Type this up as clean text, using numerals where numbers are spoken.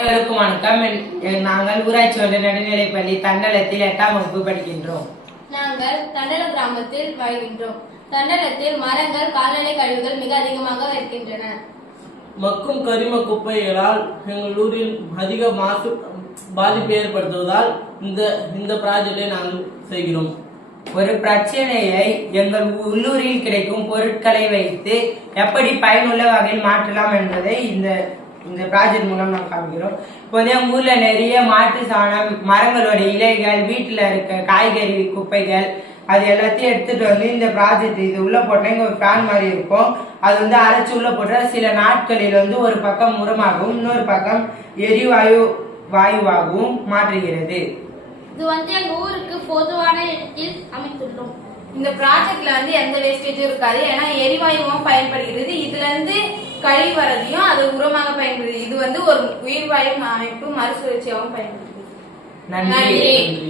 அனைவருக்கும் வணக்கம். நாங்கள் ஊராட்சி ஒன்றிய நடுநிலைப்பள்ளி தண்டலத்தில் 8ஆம் வகுப்பு படிக்கின்றோம். நாங்கள் தண்டலம் கிராமத்தில் வாழ்கின்றோம். தண்டலத்தில் மரங்கள், கால்நடை கழிவுகள் மிக அதிகமாக இருக்கின்றன. மக்கும் கரிம குப்பைகளால் எங்கள் ஊரில் அதிக மாசு பாதிப்பு ஏற்படுத்துவதால் இந்த ப்ராஜெக்டை நாங்கள் செய்கிறோம். ஒரு பிரச்சனையை எங்கள் உள்ளூரில் கிடைக்கும் பொருட்களை வைத்து எப்படி பயனுள்ள வகையில் மாற்றலாம் என்பதை இந்த ப்ராஜெக்ட் மூலம் நாம் காமிக்கிறோம். இப்போதே ஊர்ல நிறைய மாட்டு சாணம், மரங்களோட இலைகள், வீட்டுல இருக்க காய்கறி குப்பைகள், அது எல்லாத்தையும் எடுத்துட்டு வந்து இந்த ப்ராஜெக்ட் இது உள்ள போட்டா இங்க ஒரு ஃபேன் மாதிரி இருக்கும். அது அரைச்சு உள்ள போட்டா சில நாட்களில் ஒரு பக்கம் உரமாகவும் இன்னொரு பக்கம் வாயுவாகவும் மாற்றுகிறது. இது எங்க ஊருக்கு பொதுவான இடத்தில் அமைத்துள்ளோம். இந்த ப்ராஜெக்ட்ல எந்த வேஸ்டேஜும் இருக்காது. ஏன்னா எரிவாயுவும் பயன்படுகிறது. இதுல இருந்து கழிவு வரதையும் அது உரமாக பயன்படுது. இது ஒரு உயிர்வாயு அமைப்பு மறுசுழற்சியாகவும் பயன்படுது. நன்றி.